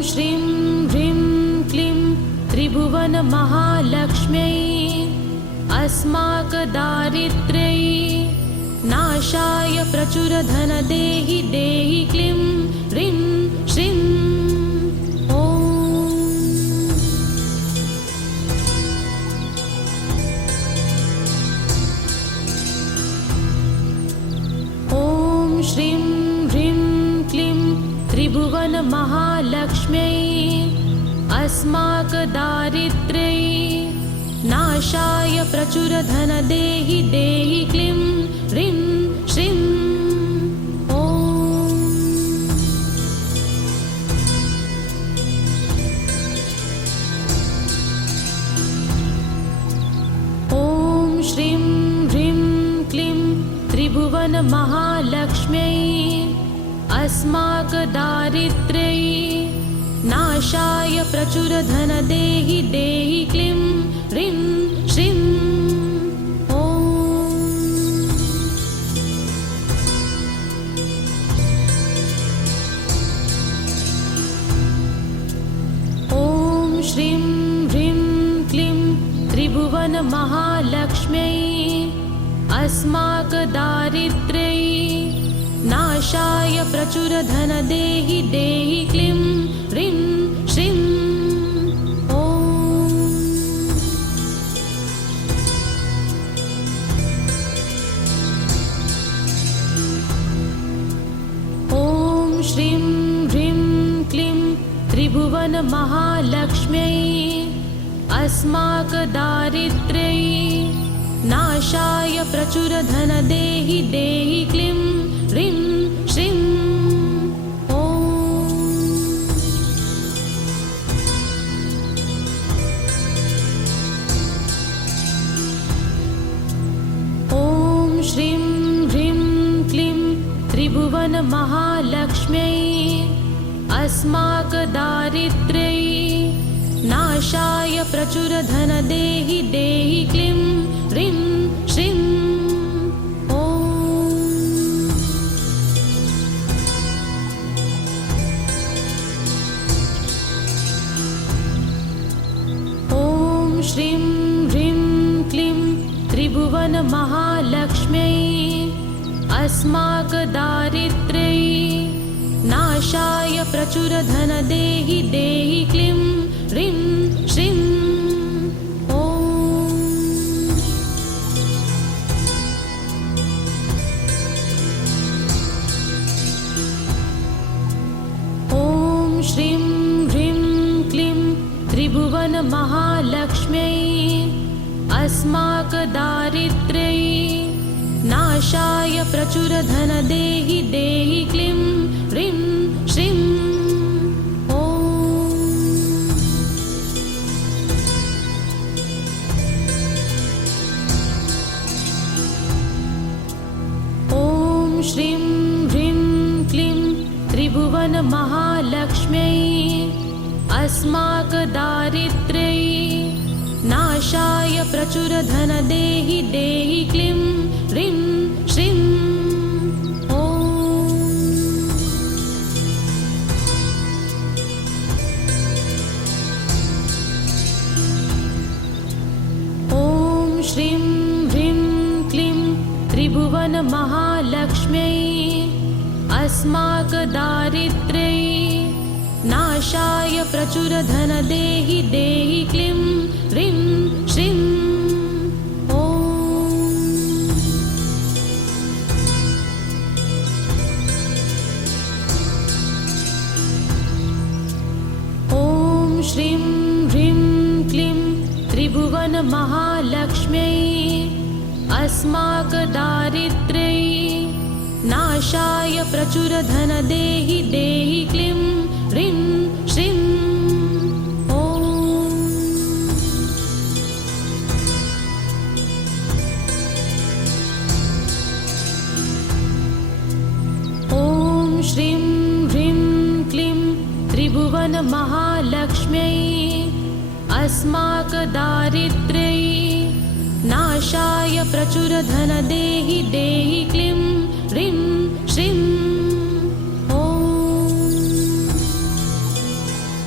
श्रीं ह्रीं क्लीं त्रिभुवनमहालक्ष्म्यै अस्माकदारिद्र्यै नाशाय प्रचुरधनदेहि देहि क्लीं ह्रीं श्रीं श्रीं ह्रीं क्लीं त्रिभुवनमहालक्ष्म्यै अस्माकदारिद्र्यै नाशाय प्रचुरधनदेहि देहि क्लीं ह्रीं श्रीं ॐ श्रीं ह्रीं क्लीं त्रिभुवनमहालक्ष्म्यै अस्माकदारिद्र्यै नाशाय प्रचुरधनदेहि देहि क्लीं ह्रीं श्रीं ॐ श्रीं ह्रीं क्लीं त्रिभुवनमहालक्ष्म्यै अस्माकदारिद्र्यै नाशाय प्रचुरधनदेहि देहि क्लीं ह्रीं श्रीं ॐ श्रीं ह्रीं क्लीं त्रिभुवनमहालक्ष्म्यै अस्माकदारिद्र्यै नाशाय प्रचुरधनदेहि देहि क्लीं ह्रीं श्रीं ॐ श्रीं ह्रीं क्लीं त्रिभुवनमहालक्ष्म्यै अस्माकदारिद्र्यै नाशाय प्रचुरधनदेहि देहि क्लीं ह्रीं श्रीं ॐ श्रीं ह्रीं क्लीं त्रिभुवनमहालक्ष्म्यै अस्माकदारिद्र्यै नाशाय प्रचुरधनदेहि देहि क्लीं ह्रीं श्रीं श्रीं ह्रीं क्लीं त्रिभुवनमहालक्ष्म्यै अस्माकदारिद्र्यै नाशाय प्रचुरधनदेहि देहि क्लीं ह्रीं श्रीं ॐ श्रीं ह्रीं क्लीं त्रिभुवनमहालक्ष्म्यै अस्माकदारिद्र्यै नाशाय प्रचुरधनदेहि देहि क्लीं ह्रीं श्रीं ॐ श्रीं ह्रीं क्लीं त्रिभुवनमहालक्ष्म्यै अस्माकदारिद्र्यै नाशाय प्रचुरधनदेहि देहि क्लीं ह्रीं श्रीं ॐ श्रीं ह्रीं क्लीं त्रिभुवनमहालक्ष्म्यै अस्माकदारिद्र्यै नाशाय प्रचुरधनदेहि देहि क्लीं ह्रीं श्रीं ॐ श्रीं ह्रीं क्लीं त्रिभुवनमहालक्ष्म्यै अस्माकदारिद्र्यै नाशाय प्रचुरधनदेहि देहि क्लीं ह्रीं श्रीं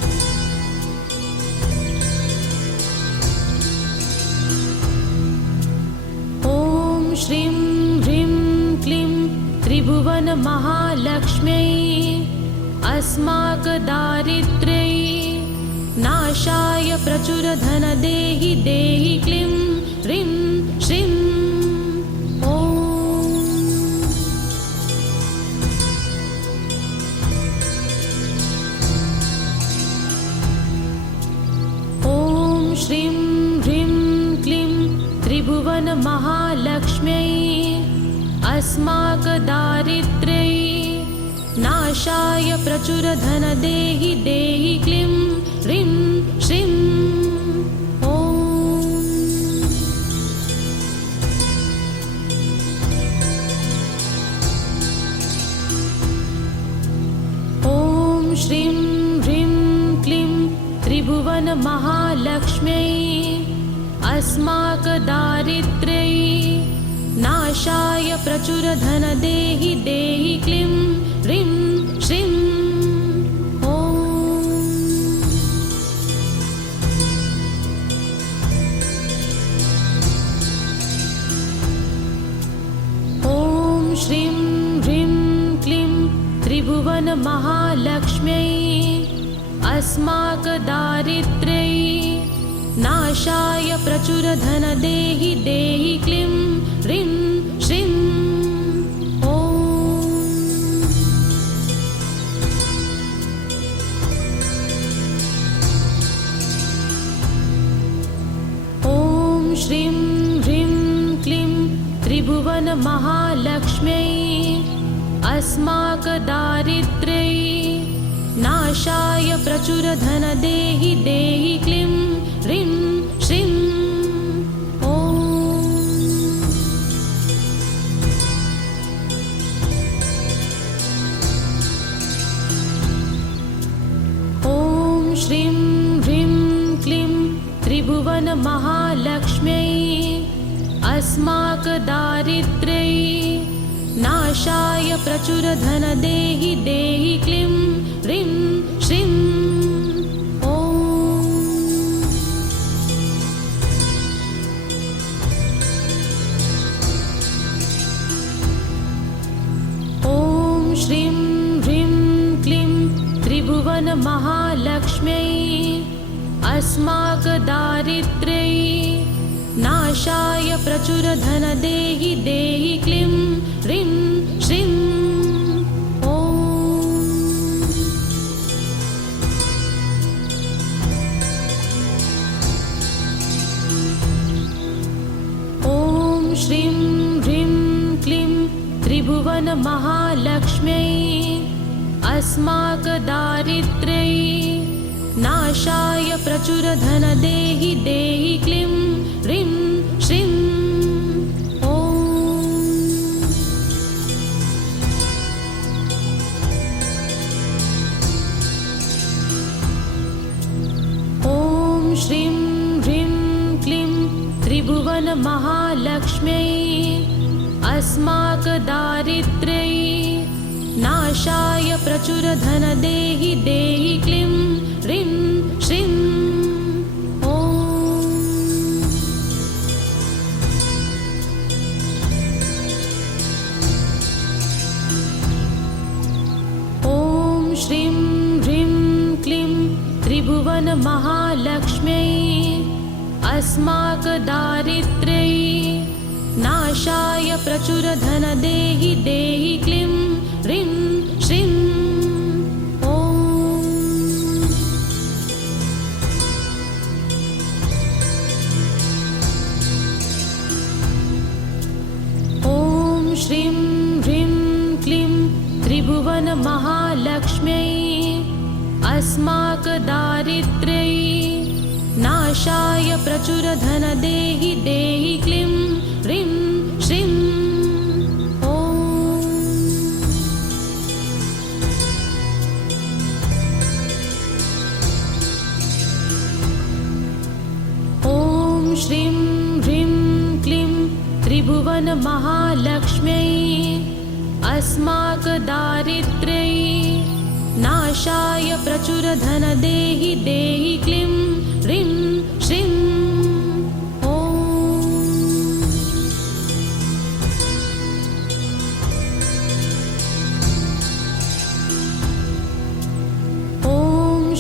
अस्माकदारिद्र्यै नाशाय प्रचुरधन देहि देहि क्लीं ह्रीं श्रीं ॐ। ॐ श्रीं ह्रीं क्लीं त्रिभुवनमहालक्ष्म्यै अस्माकदारिद्र्यै नाशाय प्रचुरधन देहि देहि क्लीं ह्रीं श्रीं ॐ। ॐ श्रीं ह्रीं क्लीं त्रिभुवनमहालक्ष्म्यै अस्माकदारिद्र्यै नाशाय प्रचुरधन देहि देहि क्लीं ह्रीं श्रीं ॐ। ॐ श्रीं ह्रीं क्लीं त्रिभुवनमहालक्ष्म्यै अस्माकदारिद्र्यै नाशाय प्रचुरधन देहि देहि क्लीं ह्रीं श्रीं ॐ। ॐ श्रीं ह्रीं क्लीं त्रिभुवनमहालक्ष्म्यै अस्माकदारिद्र्यै नाशाय प्रचुरधन देहि देहि क्लीं ह्रीं श्रीं ॐ। ॐ श्रीं ह्रीं क्लीं त्रिभुवनमहालक्ष्म्यै अस्माकदारिद्र्यै नाशाय प्रचुरधन देहि देहि क्लीं ह्रीं श्रीं ॐ। ॐ श्रीं ह्रीं क्लीं त्रिभुवनमहालक्ष्म्यै अस्माकदारिद्र्यै नाशाय प्रचुरधन देहि देहि क्लीं ह्रीं श्रीं ॐ। ॐ श्रीं ह्रीं क्लीं त्रिभुवनमहालक्ष्म्यै अस्माकदारिद्र्यै नाशाय प्रचुरधन देहि देहि क्लीं ह्रीं श्रीं ॐ। ॐ श्रीं ह्रीं क्लीं त्रिभुवनमहालक्ष्म्यै अस्माकदारिद्र्यै नाशाय प्रचुरधन देहि देहि क्लीं ह्रीं श्रीं ॐ। ॐ श्रीं ह्रीं क्लीं त्रिभुवनमहालक्ष्म्यै अस्माकदारिद्र्यै नाशाय प्रचुरधन देहि देहि क्लीं ह्रीं श्रीं ॐ। ॐ श्रीं ह्रीं क्लीं त्रिभुवनमहालक्ष्म्यै अस्माकदारिद्र्यै नाशाय प्रचुरधन देहि देहि क्लीं ह्रीं श्रीं ॐ। ॐ श्रीं ह्रीं क्लीं त्रिभुवनमहालक्ष्म्यै अस्माकदारिद्र्यै नाशाय प्रचुरधन देहि देहि क्लीं ह्रीं श्रीं ॐ। ॐ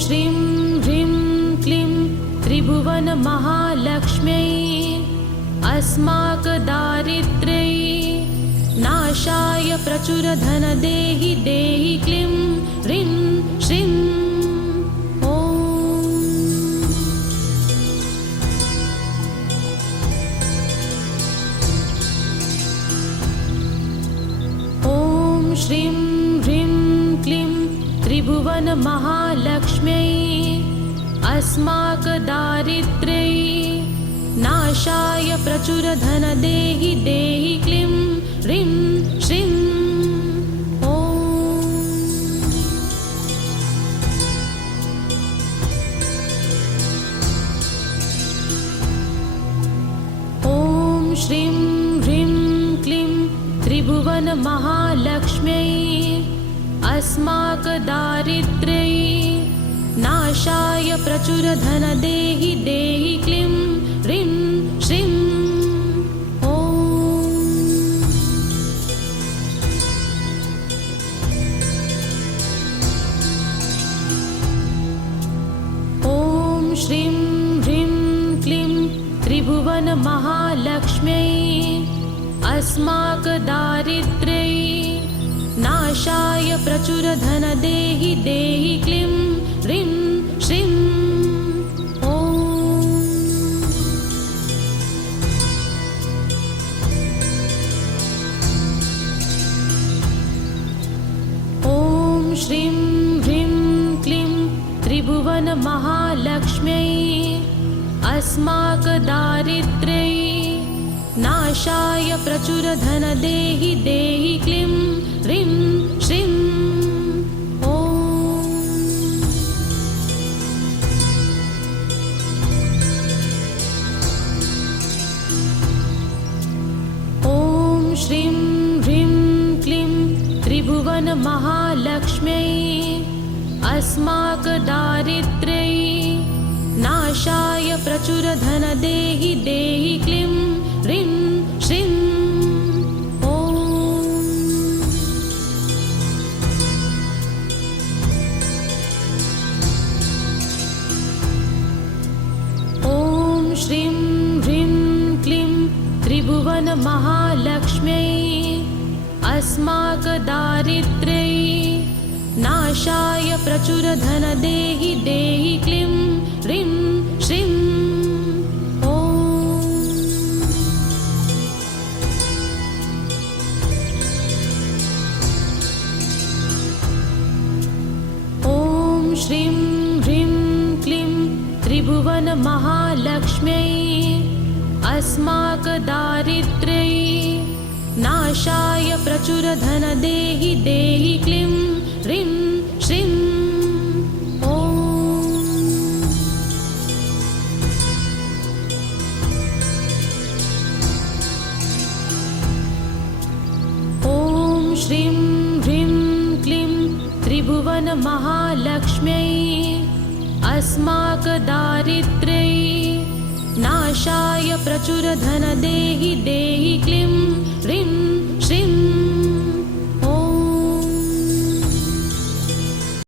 श्रीं ह्रीं क्लीं त्रिभुवनमहालक्ष्म्यै अस्माकदारिद्र्यै नाशाय प्रचुरधनदेहि देहि क्लीं ह्रीं श्रीं श्रीं ह्रीं क्लीं त्रिभुवनमहालक्ष्म्यै अस्माकदारिद्र्यै नाशाय प्रचुरधनदेहि देहि क्लीं ह्रीं श्रीं ॐ श्रीं ह्रीं क्लीं त्रिभुवनमहालक्ष्म्यै अस्माकदारिद्र्यै नाशाय प्रचुरधनदेहि देहि क्लीं ह्रीं श्रीं ॐ श्रीं ह्रीं क्लीं त्रिभुवनमहालक्ष्म्यै अस्माकदारिद्र्यै नाशाय प्रचुरधनदेहि देहि क्लीं ह्रीं श्रीं ॐ श्रीं ह्रीं क्लीं त्रिभुवनमहालक्ष्म्यै अस्माकदारिद्र्यै नाशाय प्रचुरधनदेहि देहि क्लीं ह्रीं श्रीं ॐ श्रीं ह्रीं क्लीं त्रिभुवनमहालक्ष्म्यै अस्माकदारिद्र्यै नाशाय प्रचुरधनदेहि देहि क्लीं ह्रीं श्रीं ॐ श्रीं ह्रीं क्लीं त्रिभुवनमहालक्ष्म्यै अस्माकदारिद्र्यै नाशाय प्रचुरधनदेहि देहि क्लीं ह्रीं श्रीं श्रीं ह्रीं क्लीं त्रिभुवनमहालक्ष्म्यै अस्माकदारिद्र्यै नाशाय प्रचुरधनदेहि देहि क्लीं ह्रीं श्रीं ॐ श्रीं ह्रीं क्लीं त्रिभुवनमहालक्ष्म्यै अस्माकदारिद्र्यै नाशाय प्रचुरधनदेहि देहि क्लीं ह्रीं श्रीं